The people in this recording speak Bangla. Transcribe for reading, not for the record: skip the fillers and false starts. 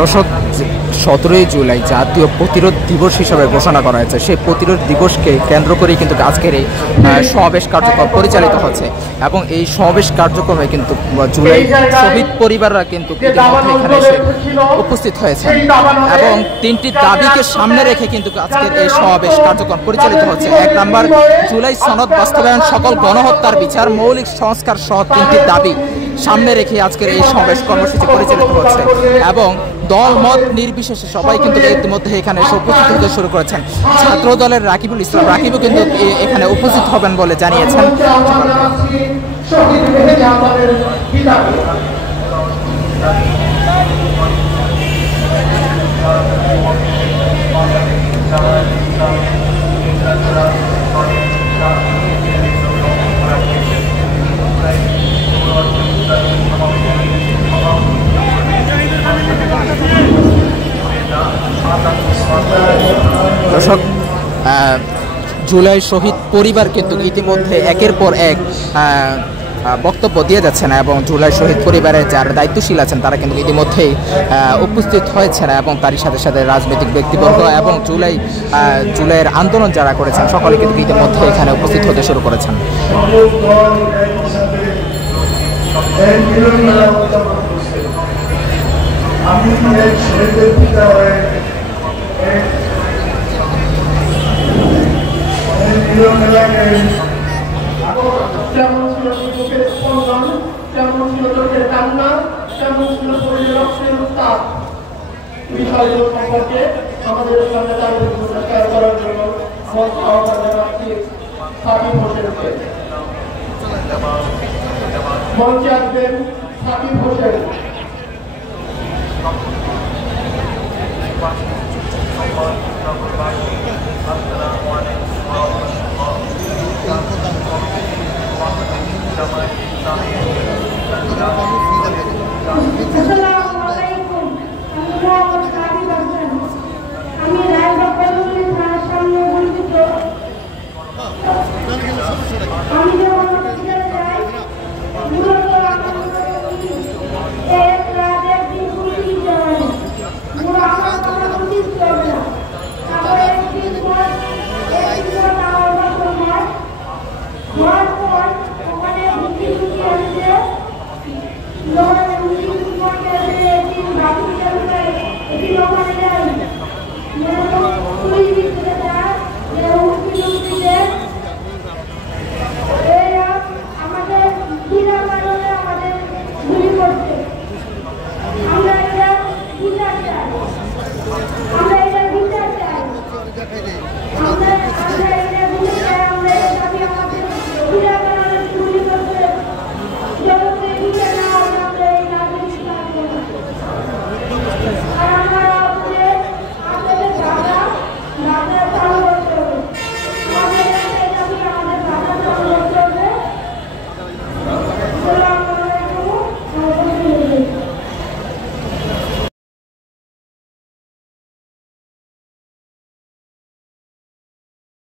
দর্শক, 17ই জুলাই জাতীয় প্রতিরোধ দিবস হিসাবে ঘোষণা করা হয়েছে। সেই প্রতিরোধ দিবসকে কেন্দ্র করেই কিন্তু আজকের এই সমাবেশ কার্যক্রম পরিচালিত হচ্ছে এবং এই সমাবেশ কার্যক্রমে কিন্তু জুলাই শহীদ পরিবাররা কিন্তু ইতিমধ্যে এখানে এসে উপস্থিত হয়েছে এবং 3টি দাবিকে সামনে রেখে কিন্তু আজকের এই সমাবেশ কার্যক্রম পরিচালিত হচ্ছে। 1 নম্বর, জুলাই সনদ বাস্তবায়ন, সকল গণহত্যার বিচার, মৌলিক সংস্কার সহ 3টি দাবি সামনে রেখে আজকের এই সমাবেশ কর্মসূচি পরিচালিত হচ্ছে এবং দল মত নির্বিশেষে সবাই কিন্তু ইতিমধ্যে এখানে এসে উপস্থিত হতে শুরু করেছেন। ছাত্র দলের রাকিবুল ইসলাম রাকিবও কিন্তু এখানে উপস্থিত হবেন বলে জানিয়েছেন। দর্শক, জুলাই শহীদ পরিবার কিন্তু ইতিমধ্যে একের পর এক বক্তব্য দিয়ে যাচ্ছেন এবং জুলাই শহীদ পরিবারের যারা দায়িত্বশীল আছেন তারা কিন্তু ইতিমধ্যেই উপস্থিত হয়েছেন এবং তারই সাথে সাথে রাজনৈতিক ব্যক্তিবর্গ এবং জুলাইয়ের আন্দোলন যারা করেছেন সকলে কিন্তু ইতিমধ্যে এখানে উপস্থিত হতে শুরু করেছেন। যেমন ছিল বুকের স্পন্দন, যেমন ছিল চোখের কান্না, তেমন ছিল শরীরে রক্তের উত্তাপ। বিষয়গুলো সম্পর্কে আমাদের সামনে তাদের শেয়ার করার জন্য আহ্বান জানাচ্ছি সাকিব হোসেনকে। মঞ্চে আসবেন সাকিব হোসেন।